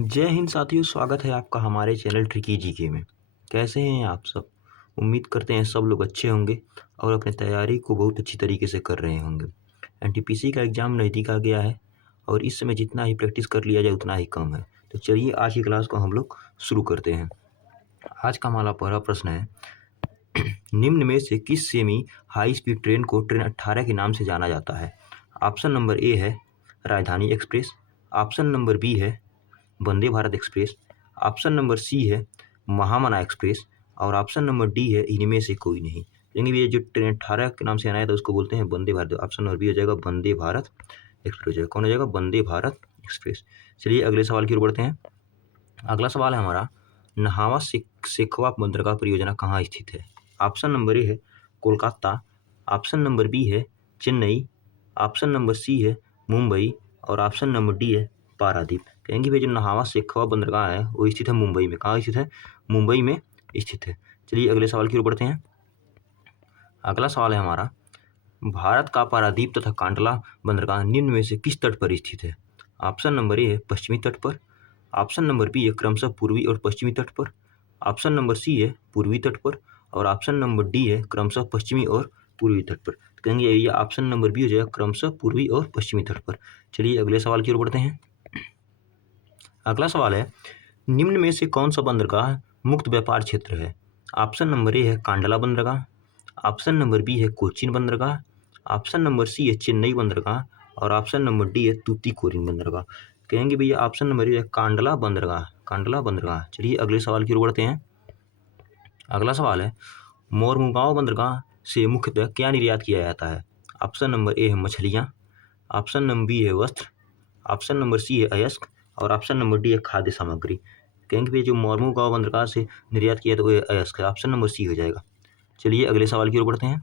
जय हिंद साथियों, स्वागत है आपका हमारे चैनल ट्रिकी जीके में। कैसे हैं आप सब? उम्मीद करते हैं सब लोग अच्छे होंगे और अपनी तैयारी को बहुत अच्छी तरीके से कर रहे होंगे। एनटीपीसी का एग्ज़ाम नज़दीक आ गया है और इस समय जितना ही प्रैक्टिस कर लिया जाए उतना ही कम है। तो चलिए आज की क्लास को हम लोग शुरू करते हैं। आज का हमारा पहला प्रश्न है, निम्न में से किस सेमी हाई स्पीड ट्रेन को ट्रेन 18 के नाम से जाना जाता है? ऑप्शन नंबर ए है राजधानी एक्सप्रेस, ऑप्शन नंबर बी है Vande Bharat express, option number C है महामना एक्सप्रेस और ऑप्शन नंबर डी है इनमें से कोई नहीं। यानी ये जो ट्रेन 18 के नाम से आना है तो उसको बोलते हैं Vande Bharat. Option number B हो जाएगा वंदे भारत एक्सप्रेस हो जाएगा। कौन हो जाएगा? वंदे भारत एक्सप्रेस। चलिए अगले सवाल की ओर बढ़ते हैं। अगला सवाल है हमारा, नहावा शेखवा बंदरगाह परियोजना कहाँ स्थित है? ऑप्शन नंबर ए है कोलकाता, ऑप्शन नंबर बी है चेन्नई, ऑप्शन नंबर सी है मुंबई और ऑप्शन नंबर डी है पारादीप। कहेंगे भाई जो नहावा शेखवा बंदरगाह है वो स्थित है मुंबई में। कहाँ स्थित है? मुंबई में स्थित है। चलिए अगले सवाल की ओर बढ़ते हैं। अगला सवाल है हमारा, भारत का पारादीप तथा कांडला बंदरगाह निम्न में से किस तट पर स्थित है? ऑप्शन नंबर ए है पश्चिमी तट पर, ऑप्शन नंबर बी है क्रमशः पूर्वी और पश्चिमी तट पर, ऑप्शन नंबर सी है पूर्वी तट पर और ऑप्शन नंबर डी है क्रमशः पश्चिमी और पूर्वी तट पर। तो कहेंगे ये ऑप्शन नंबर बी हो जाएगा क्रमशः पूर्वी और पश्चिमी तट पर। चलिए अगले सवाल की ओर बढ़ते हैं। अगला सवाल है, निम्न में से कौन सा बंदरगाह मुक्त व्यापार क्षेत्र है? ऑप्शन नंबर ए है कांडला बंदरगाह, ऑप्शन नंबर बी है कोचीन बंदरगाह, ऑप्शन नंबर सी है चेन्नई बंदरगाह और ऑप्शन नंबर डी है तूतीकोरिन बंदरगाह। कहेंगे भैया ऑप्शन नंबर ए है कांडला बंदरगाह, कांडला बंदरगाह। चलिए अगले सवाल की ओर बढ़ते हैं। अगला सवाल है, मोरमुगांव बंदरगाह से मुख्यतः क्या निर्यात किया जाता है? ऑप्शन नंबर ए है मछलियाँ, ऑप्शन नंबर बी है वस्त्र, ऑप्शन नंबर सी है अयस्क और ऑप्शन नंबर डी है खाद्य सामग्री। कहेंगे भैया जो मोरमुगांव बंदरगाह से निर्यात किया तो वो अयस्क है। ऑप्शन नंबर सी हो जाएगा। चलिए अगले सवाल की ओर बढ़ते हैं।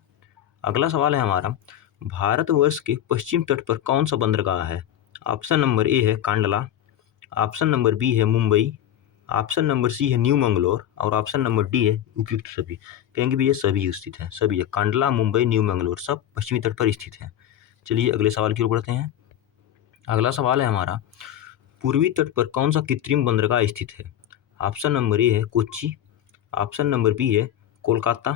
अगला सवाल है हमारा, भारतवर्ष के पश्चिम तट पर कौन सा बंदरगाह है? ऑप्शन नंबर ए है कांडला, ऑप्शन नंबर बी है मुंबई, ऑप्शन नंबर सी है न्यू मंगलोर और ऑप्शन नंबर डी है उपयुक्त सभी। कहेंगे भैया सभी स्थित हैं, सभी है। कांडला, मुंबई, न्यू मंगलोर सब पश्चिमी तट पर स्थित हैं। चलिए अगले सवाल की ओर बढ़ते हैं। अगला सवाल है हमारा, पूर्वी तट पर कौन सा कृत्रिम बंदरगाह स्थित है? ऑप्शन नंबर ए है कोच्चि, ऑप्शन नंबर बी है कोलकाता,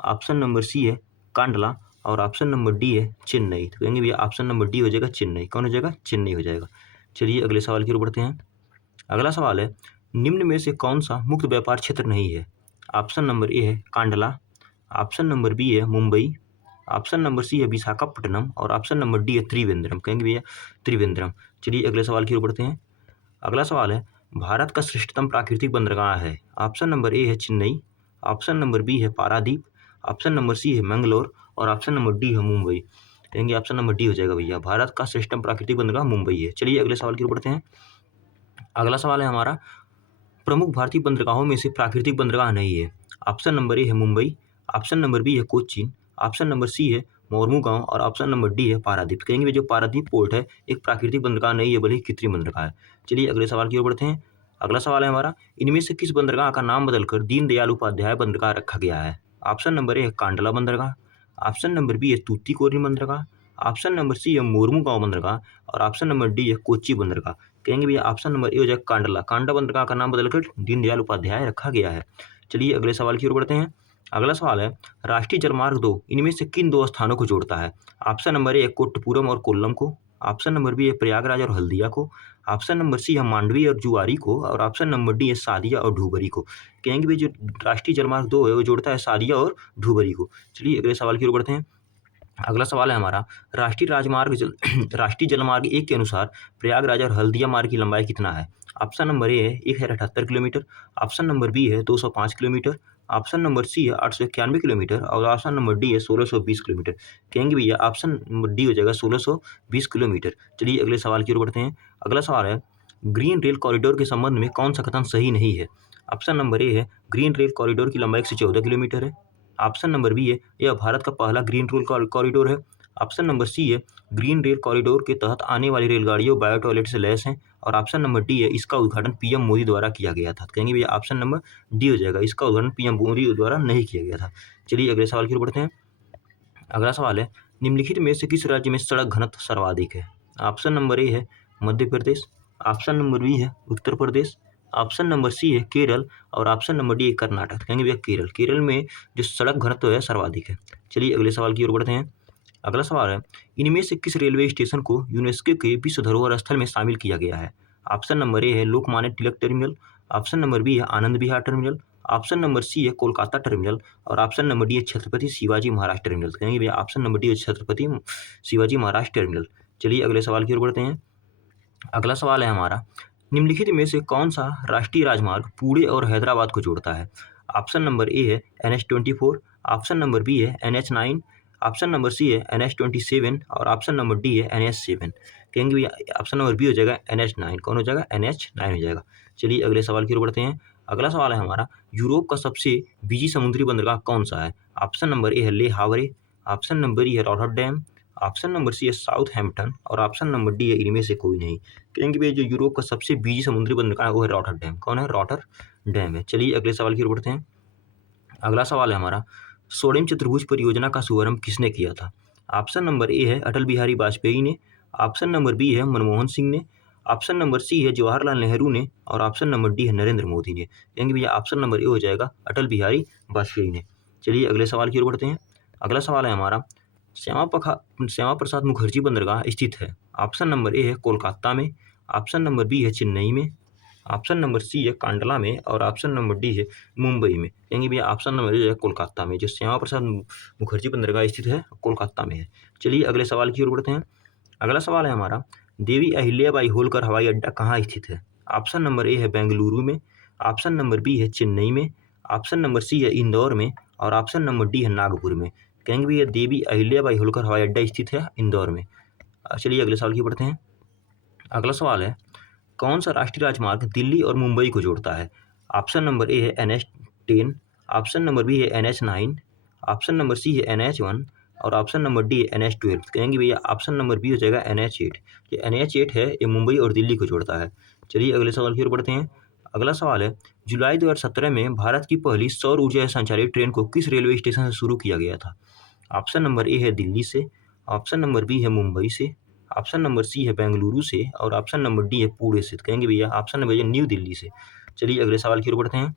ऑप्शन नंबर सी है कांडला और ऑप्शन नंबर डी है चेन्नई। तो कहेंगे भैया ऑप्शन नंबर डी हो जाएगा चेन्नई। कौन हो जाएगा? चेन्नई हो जाएगा। चलिए अगले सवाल की ओर बढ़ते हैं। अगला सवाल है, निम्न में से कौन सा मुक्त व्यापार क्षेत्र नहीं है? ऑप्शन नंबर ए है कांडला, ऑप्शन नंबर बी है मुंबई, ऑप्शन नंबर सी है विशाखापट्टनम और ऑप्शन नंबर डी है त्रिवेंद्रम। कहेंगे भैया त्रिवेंद्रम। चलिए अगले सवाल की ओर बढ़ते हैं। अगला सवाल है, भारत का श्रेष्ठतम प्राकृतिक बंदरगाह है? ऑप्शन नंबर ए है चेन्नई, ऑप्शन नंबर बी है पारादीप, ऑप्शन नंबर सी है मंगलोर और ऑप्शन नंबर डी है मुंबई। कहेंगे ऑप्शन नंबर डी हो जाएगा भैया, भारत का श्रेष्ठतम प्राकृतिक बंदरगाह मुंबई है। चलिए अगले सवाल की ओर बढ़ते हैं। अगला सवाल है हमारा, प्रमुख भारतीय बंदरगाहों में से प्राकृतिक बंदरगाह नहीं है। ऑप्शन नंबर ए है मुंबई, ऑप्शन नंबर बी है कोचीन, ऑप्शन नंबर सी है मोरमुगांव और ऑप्शन नंबर डी है पारादीप। कहेंगे जो पारादीप पोर्ट है एक प्राकृतिक बंदरगाह नहीं है बल्कि कृत्रिम बंदरगाह है। चलिए अगले सवाल की ओर बढ़ते हैं। अगला सवाल है हमारा, इनमें से किस बंदरगाह का नाम बदलकर दीनदयाल उपाध्याय बंदरगाह रखा गया है? ऑप्शन नंबर ए है कांडला बंदरगाह, ऑप्शन नंबर बी है तूतीकोरिन बंदरगाह, ऑप्शन नंबर सी है मोरमुगांव बंदरगाह और ऑप्शन नंबर डी है कोच्चि बंदरगाह। कहेंगे भैया ऑप्शन नंबर ए हो जाएगा कांडला, कांडला बंदरगाह का नाम बदलकर दीनदयाल उपाध्याय रखा गया है। चलिए अगले सवाल की ओर बढ़ते हैं। अगला सवाल है, राष्ट्रीय जलमार्ग 2 इनमें से किन दो स्थानों को जोड़ता है? ऑप्शन नंबर ए कोट्टपुरम और कोल्लम को, ऑप्शन नंबर बी है प्रयागराज और हल्दिया को, ऑप्शन नंबर सी है मांडवी और जुआरी को और ऑप्शन नंबर डी है सादिया और ढूबरी को। कहेंगे भाई जो राष्ट्रीय जलमार्ग 2 है वो जोड़ता है सादिया और ढूबरी को। चलिए अगले सवाल की ओर बढ़ते हैं। अगला सवाल है हमारा, राष्ट्रीय जलमार्ग 1 के अनुसार प्रयागराज और हल्दिया मार्ग की लंबाई कितना है? ऑप्शन नंबर ए है 1078 किलोमीटर, ऑप्शन नंबर बी है 205 किलोमीटर, ऑप्शन नंबर सी है 891 किलोमीटर और ऑप्शन नंबर डी है 1620 किलोमीटर। कहेंगे भैया ऑप्शन नंबर डी हो जाएगा 1620 किलोमीटर। चलिए अगले सवाल की ओर बढ़ते हैं। अगला सवाल है, ग्रीन रेल कॉरिडोर के संबंध में कौन सा कथन सही नहीं है? ऑप्शन नंबर ए है ग्रीन रेल कॉरिडोर की लंबाई 114 किलोमीटर है, ऑप्शन नंबर बी है यह भारत का पहला ग्रीन रेल कॉरिडोर है, ऑप्शन नंबर सी है ग्रीन रेल कॉरिडोर के तहत आने वाली रेलगाड़ियों बायो टॉयलेट से लैस हैं और ऑप्शन नंबर डी है इसका उद्घाटन पीएम मोदी द्वारा किया गया था। तो कहेंगे भैया ऑप्शन नंबर डी हो जाएगा, इसका उद्घाटन पीएम मोदी द्वारा नहीं किया गया था। चलिए अगले सवाल की ओर बढ़ते हैं। अगला सवाल है, निम्नलिखित में से किस राज्य में सड़क घनत्व सर्वाधिक है? ऑप्शन नंबर ए है Madhya Pradesh, option number B है Uttar Pradesh, option number C है केरल और ऑप्शन नंबर डी है कर्नाटक। कहेंगे भैया केरल। केरल में जो सड़क घनत्व है सर्वाधिक है। चलिए अगले सवाल की ओर बढ़ते हैं। अगला सवाल है, इनमें से किस रेलवे स्टेशन को यूनेस्को के विश्व धरोहर स्थल में शामिल किया गया है? ऑप्शन नंबर ए है Lokmanya Tilak terminal, option number B है Anand Vihar terminal, option number C है कोलकाता टर्मिनल और ऑप्शन नंबर डी है छत्रपति शिवाजी महाराज टर्मिनल। कहेंगे भैया ऑप्शन नंबर डी है छत्रपति शिवाजी महाराज टर्मिनल। चलिए अगले सवाल की ओर बढ़ते हैं। अगला सवाल है हमारा, निम्नलिखित में से कौन सा राष्ट्रीय राजमार्ग पुणे और हैदराबाद को जोड़ता है? ऑप्शन नंबर ए है NH24, ऑप्शन नंबर बी है NH9, ऑप्शन नंबर सी है NH27 और ऑप्शन नंबर डी है NH7। कहेंगे भैया ऑप्शन नंबर बी हो जाएगा NH9। कौन हो जाएगा? NH9 हो जाएगा। चलिए अगले सवाल की ओर बढ़ते हैं। अगला सवाल है हमारा, यूरोप का सबसे बिजी समुद्री बंदरगाह कौन सा है? ऑप्शन नंबर ए है ले हावरे, ऑप्शन नंबर ई है रॉटरडैम, ऑप्शन नंबर सी है साउथहैम्पटन और ऑप्शन नंबर डी है इनमें से कोई नहीं। कहेंगे भैया जो यूरोप का सबसे बिजी समुद्री बंदरगाह है वो है रॉटरडैम। कौन है? रॉटरडैम है। चलिए अगले सवाल की ओर बढ़ते हैं। अगला सवाल है हमारा, सोडियम चतुर्भुज परियोजना का शुभारंभ किसने किया था? ऑप्शन नंबर ए है अटल बिहारी वाजपेयी ने, ऑप्शन नंबर बी है मनमोहन सिंह ने, ऑप्शन नंबर सी है जवाहरलाल नेहरू ने और ऑप्शन नंबर डी है नरेंद्र मोदी ने। कहेंगे भैया ऑप्शन नंबर ए हो जाएगा अटल बिहारी वाजपेयी ने। चलिए अगले सवाल की ओर बढ़ते हैं। अगला सवाल है हमारा, श्यामा प्रसाद मुखर्जी बंदरगाह स्थित है? ऑप्शन नंबर ए है कोलकाता में, ऑप्शन नंबर बी है चेन्नई में, ऑप्शन नंबर सी है कांडला में और ऑप्शन नंबर डी है मुंबई में। कहेंगे भैया ऑप्शन नंबर ए है कोलकाता में। जो श्यामा प्रसाद मुखर्जी बंदरगाह स्थित है कोलकाता में है। चलिए अगले सवाल की ओर बढ़ते हैं। अगला सवाल है हमारा, देवी अहिल्याबाई होलकर हवाई अड्डा कहाँ स्थित है? ऑप्शन नंबर ए है बेंगलुरु में, ऑप्शन नंबर बी है चेन्नई में, ऑप्शन नंबर सी है इंदौर में और ऑप्शन नंबर डी है नागपुर में। कहेंगे भैया देवी अहिल्याबाई होलकर हवाई अड्डा स्थित है इंदौर में। चलिए अगले सवाल की बढ़ते हैं। अगला सवाल है, कौन सा राष्ट्रीय राजमार्ग दिल्ली और मुंबई को जोड़ता है? ऑप्शन नंबर ए है NH10, ऑप्शन नंबर बी है NH9, ऑप्शन नंबर सी है NH1 और ऑप्शन नंबर डी है NH12। कहेंगे भैया ऑप्शन नंबर बी हो जाएगा NH8। ये NH8 है, ये मुंबई और दिल्ली को जोड़ता है। चलिए अगले सवाल की ओर बढ़ते हैं। अगला सवाल है, जुलाई 2017 में भारत की पहली सौर ऊर्जा से संचालित ट्रेन को किस रेलवे स्टेशन से शुरू किया गया था? ऑप्शन नंबर ए है दिल्ली से, ऑप्शन नंबर बी है मुंबई से, ऑप्शन नंबर सी है बेंगलुरु से और ऑप्शन नंबर डी है पुणे से। कहेंगे भैया option number a new Delhi से। चलिए अगले सवाल की ओर बढ़ते हैं।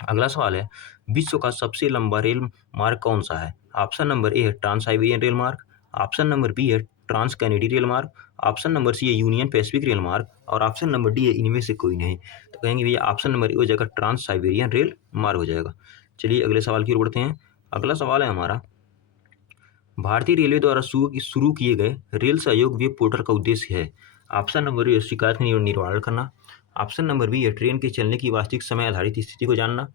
अगला सवाल है, विश्व का सबसे लंबा रेल मार्ग कौन सा है? ऑप्शन नंबर ए है ट्रांस साइबेरियन रेल मार्ग, ऑप्शन नंबर बी है ट्रांस कैनेडी रेल मार्ग, ऑप्शन नंबर सी है यूनियन पैसिफिक रेल मार्ग और ऑप्शन नंबर डी है इनमें से कोई नहीं। तो कहेंगे भैया ऑप्शन नंबर ए हो जाएगा ट्रांस साइबेरियन रेल मार्ग हो जाएगा। चलिए अगले सवाल की ओर बढ़ते हैं। अगला सवाल है हमारा, भारतीय रेलवे द्वारा शुरू किए गए रेल सहयोग वेब पोर्टल का उद्देश्य है? ऑप्शन नंबर ए शिकायत का निवारण करना, ऑप्शन नंबर बी है ट्रेन के चलने की वास्तविक समय आधारित स्थिति को जानना,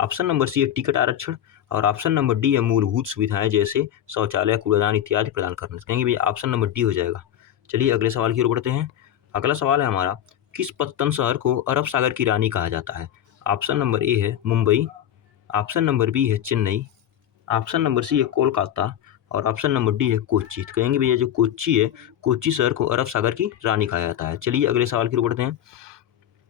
ऑप्शन नंबर सी है टिकट आरक्षण और ऑप्शन नंबर डी है मूलभूत सुविधाएं जैसे शौचालय कूड़ादान इत्यादि प्रदान करना। कहेंगे भैया ऑप्शन नंबर डी हो जाएगा। चलिए अगले सवाल की ओर बढ़ते हैं। अगला सवाल है हमारा, किस पत्तन शहर को अरब सागर की रानी कहा जाता है? ऑप्शन नंबर ए है मुंबई, ऑप्शन नंबर बी है चेन्नई, ऑप्शन नंबर सी है कोलकाता और ऑप्शन नंबर डी है कोच्चि। तो कहेंगे भैया जो कोच्चि है, कोच्चि शहर को अरब सागर की रानी कहा जाता है। चलिए अगले सवाल की ओर बढ़ते हैं।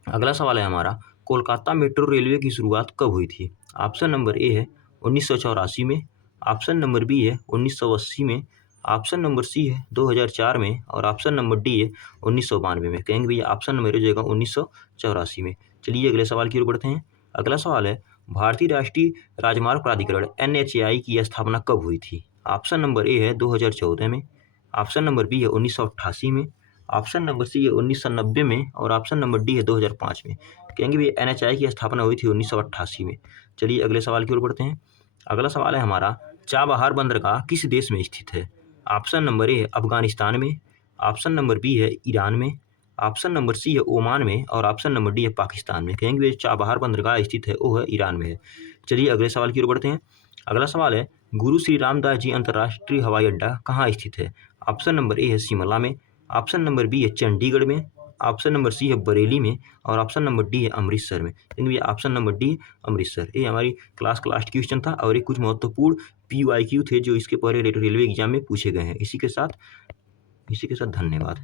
अगला सवाल है हमारा, कोलकाता मेट्रो रेलवे की शुरुआत कब हुई थी? ऑप्शन नंबर ए है 1984 में, ऑप्शन नंबर बी है 1980 में, ऑप्शन नंबर सी है 2004 में और ऑप्शन नंबर डी है 1992 में। कहेंगे भैया ऑप्शन नंबर हो जाएगा 1984 में। चलिए अगले सवाल की ओर बढ़ते हैं। अगला सवाल है, भारतीय राष्ट्रीय राजमार्ग प्राधिकरण NHAI की स्थापना कब हुई थी? ऑप्शन नंबर ए है 2014 में, ऑप्शन नंबर बी है 1988 में, ऑप्शन नंबर सी है 1990 में और ऑप्शन नंबर डी है 2005 में। कहेंगे भी NHAI की स्थापना हुई थी 1988 में। चलिए अगले सवाल की ओर बढ़ते हैं। अगला सवाल है हमारा, चाबहार बंदरगाह किस देश में स्थित है? ऑप्शन नंबर ए है अफगानिस्तान में, ऑप्शन नंबर बी है ईरान में, ऑप्शन नंबर सी है ओमान में और ऑप्शन नंबर डी है पाकिस्तान में। कहेंगे भी चाबहार बंदरगाह स्थित है वो है ईरान में है। चलिए अगले सवाल की ओर बढ़ते हैं। अगला सवाल है, गुरु श्री रामदास जी अंतर्राष्ट्रीय हवाई अड्डा कहाँ स्थित है? ऑप्शन नंबर ए है शिमला में, ऑप्शन नंबर बी है चंडीगढ़ में, ऑप्शन नंबर सी है बरेली में और ऑप्शन नंबर डी है अमृतसर में। लेकिन ये ऑप्शन नंबर डी अमृतसर। ये हमारी क्लास का लास्ट क्वेश्चन था और ये कुछ महत्वपूर्ण PYQ थे जो इसके पहले रेलवे एग्जाम में पूछे गए हैं। इसी के साथ धन्यवाद।